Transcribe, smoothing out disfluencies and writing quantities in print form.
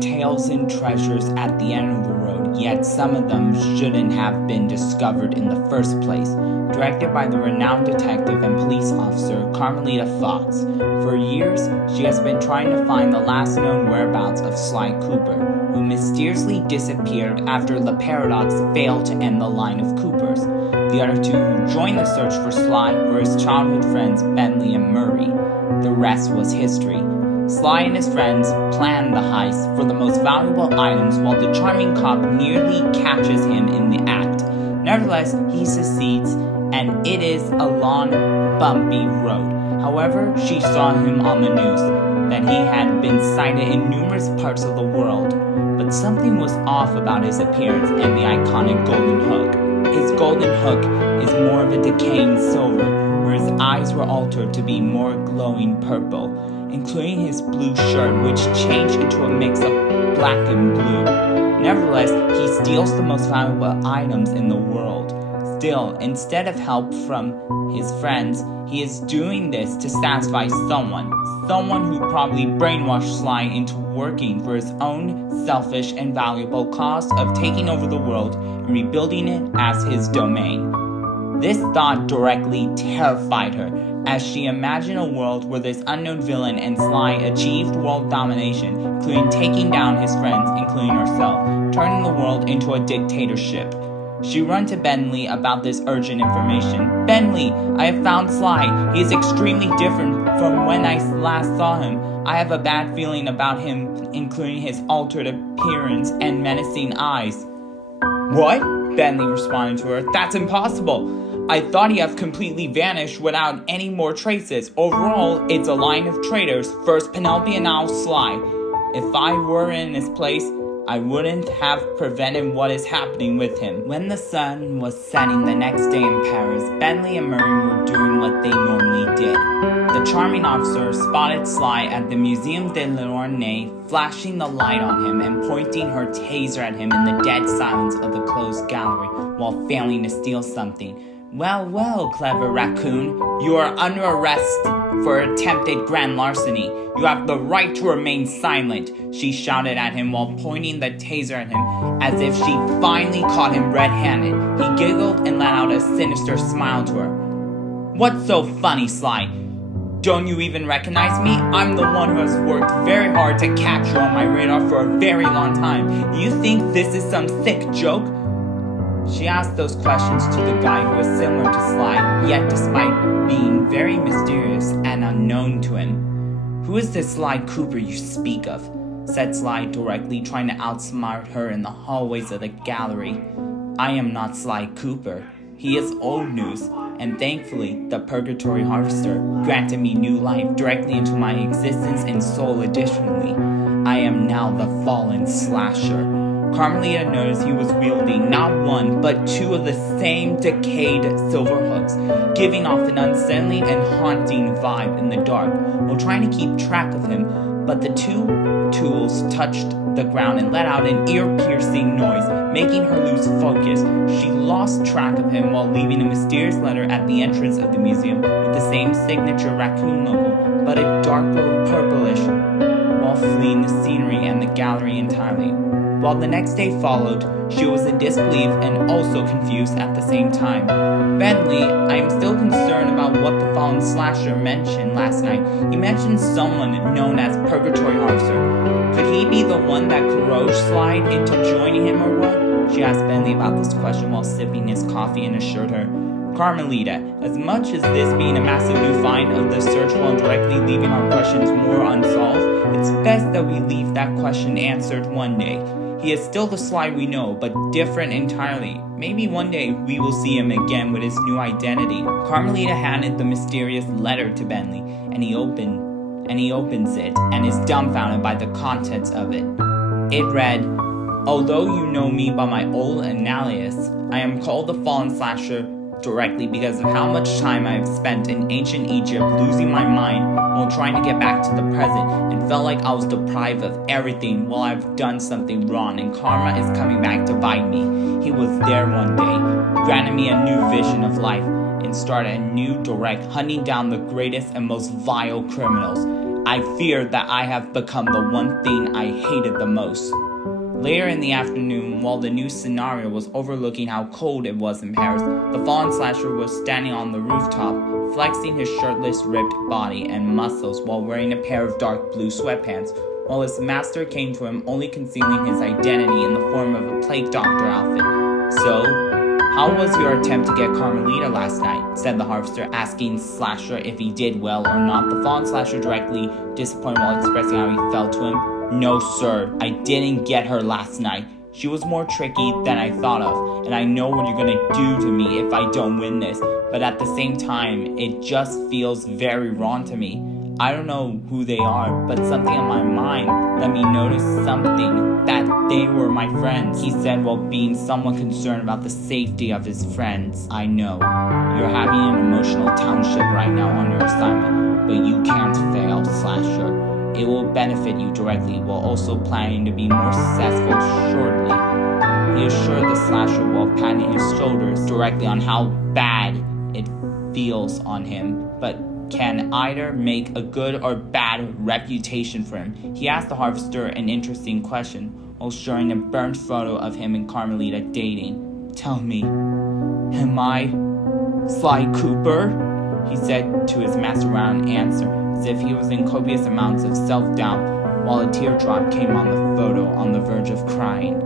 tales and treasures at the end of the road, yet some of them shouldn't have been discovered in the first place. Directed by the renowned detective and police officer Carmelita Fox. For years, she has been trying to find the last known whereabouts of Sly Cooper, who mysteriously disappeared after the Paradox failed to end the line of Coopers. The other two who joined the search for Sly were his childhood friends Bentley and Murray. The rest was history. Sly and his friends planned the heist for the most valuable items while the charming cop nearly catches him in the act. Nevertheless, he succeeds, and it is a long, bumpy road. However, she saw him on the news, that he had been sighted in numerous parts of the world, but something was off about his appearance and the iconic golden hook. His golden hook is more of a decaying silver, where his eyes were altered to be more glowing purple, including his blue shirt, which changed into a mix of black and blue. Nevertheless, he steals the most valuable items in the world. Still, instead of help from his friends, he is doing this to satisfy someone who probably brainwashed Sly into working for his own selfish and valuable cause of taking over the world and rebuilding it as his domain. This thought directly terrified her, as she imagined a world where this unknown villain and Sly achieved world domination, including taking down his friends, including herself, turning the world into a dictatorship. She ran to Bentley about this urgent information. "Bentley, I have found Sly. He is extremely different from when I last saw him. I have a bad feeling about him, including his altered appearance and menacing eyes." "What?" Bentley responded to her. "That's impossible. I thought he had completely vanished without any more traces. Overall, it's a line of traitors. First Penelope and now Sly. If I were in his place, I wouldn't have prevented what is happening with him." When the sun was setting the next day in Paris, Bentley and Murray were doing what they normally did. The charming officer spotted Sly at the Museum de l'Orne, flashing the light on him and pointing her taser at him in the dead silence of the closed gallery while failing to steal something. "Well, well, clever raccoon, you are under arrest for attempted grand larceny. You have the right to remain silent," she shouted at him while pointing the taser at him as if she finally caught him red-handed. He giggled and let out a sinister smile to her. "What's so funny, Sly? Don't you even recognize me? I'm the one who has worked very hard to catch you on my radar for a very long time. You think this is some sick joke?" She asked those questions to the guy who was similar to Sly, yet despite being very mysterious and unknown to him. "Who is this Sly Cooper you speak of?" said Sly directly, trying to outsmart her in the hallways of the gallery. "I am not Sly Cooper. He is old news, and thankfully, the Purgatory Harvester granted me new life directly into my existence and soul additionally. I am now the fallen slasher." Carmelita noticed he was wielding not one, but two of the same decayed silver hooks, giving off an unsettling and haunting vibe in the dark, while trying to keep track of him, but the two tools touched the ground and let out an ear-piercing noise, making her lose focus. She lost track of him while leaving a mysterious letter at the entrance of the museum with the same signature raccoon logo, but a darker purplish, while fleeing the scenery and the gallery entirely. While the next day followed, she was in disbelief and also confused at the same time. "Bentley, I am still concerned about what the fallen slasher mentioned last night. He mentioned someone known as Purgatory Harvester. Could he be the one that coerced Sly into joining him or what?" She asked Bentley about this question while sipping his coffee and assured her, "Carmelita, as much as this being a massive new find of the search while directly leaving our questions more unsolved, it's best that we leave that question answered one day. He is still the Sly we know, but different entirely. Maybe one day we will see him again with his new identity." Carmelita handed the mysterious letter to Bentley, and he opens it and is dumbfounded by the contents of it. It read, "Although you know me by my old alias, I am called the Fallen Slasher directly because of how much time I have spent in ancient Egypt losing my mind while trying to get back to the present, and felt like I was deprived of everything while I've done something wrong, and karma is coming back to bite me. He was there one day, granted me a new vision of life, and started a new direct hunting down the greatest and most vile criminals. I fear that I have become the one thing I hated the most. Later in the afternoon, while the new scenario was overlooking how cold it was in Paris, the fallen slasher was standing on the rooftop, flexing his shirtless, ripped body and muscles while wearing a pair of dark blue sweatpants, while his master came to him only concealing his identity in the form of a plague doctor outfit. "So, how was your attempt to get Carmelita last night?" said the harvester, asking Slasher if he did well or not. The fallen slasher directly disappointed while expressing how he felt to him. "No, sir, I didn't get her last night. She was more tricky than I thought of, and I know what you're gonna do to me if I don't win this, but at the same time, it just feels very wrong to me. I don't know who they are, but something in my mind let me notice something, that they were my friends," he said while being somewhat concerned about the safety of his friends. "I know, you're having an emotional township right now on your assignment, but you can't fail, Slasher. It will benefit you directly while also planning to be more successful shortly," he assured the Slasher while patting his shoulders directly on how bad it feels on him, but can either make a good or bad reputation for him. He asked the harvester an interesting question while showing a burnt photo of him and Carmelita dating. "Tell me, am I Sly Cooper?" he said to his master without an answer, as if he was in copious amounts of self-doubt, while a teardrop came on the photo on the verge of crying.